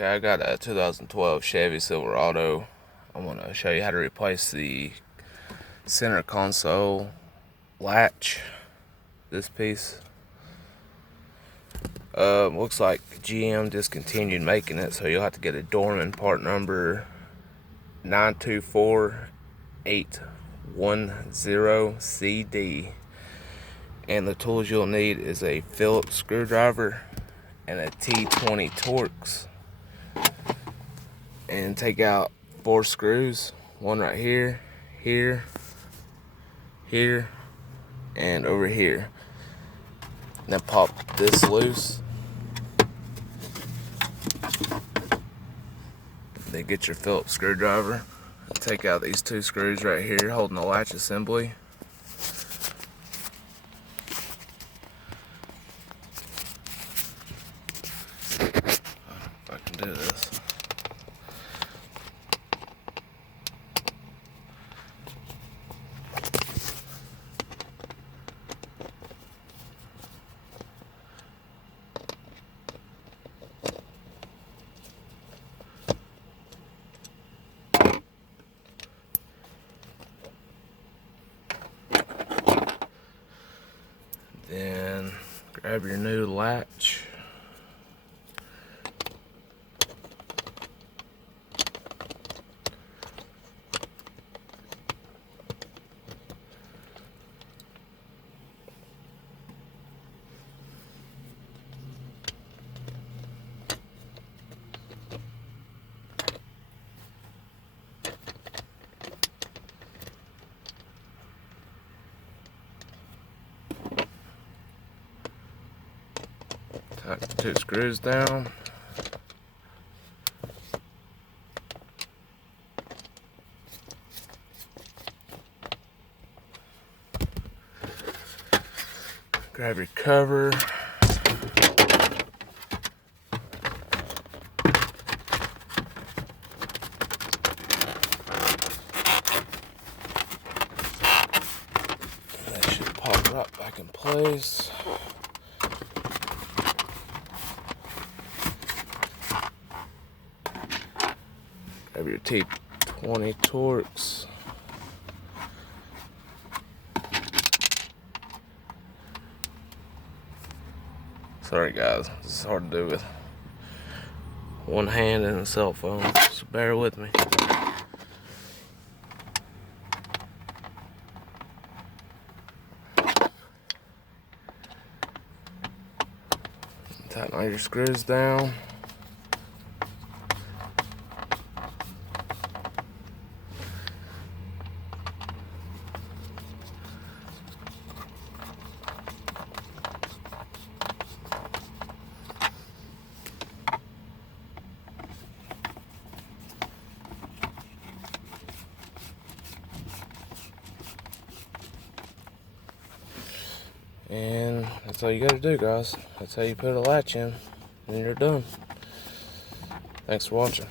Okay, I got a 2012 Chevy Silverado. I'm going to show you how to replace the center console latch, this piece. Looks like GM discontinued making it, so you'll have to get a Dorman part number 924810CD. And the tools you'll need is a Phillips screwdriver and a T20 Torx. And take out 4 screws, one right here, here, here, and over here. Then pop this loose. Then get your Phillips screwdriver. Take out these 2 screws right here holding the latch assembly. If I can do this. Then grab your new latch. Tighten the 2 screws down. Grab your cover. That should pop right back in place. Grab your T20 Torx. Sorry guys, this is hard to do with one hand and a cell phone, so bear with me. Tighten all your screws down. And that's all you gotta do, guys. That's how you put a latch in, and you're done. Thanks for watching.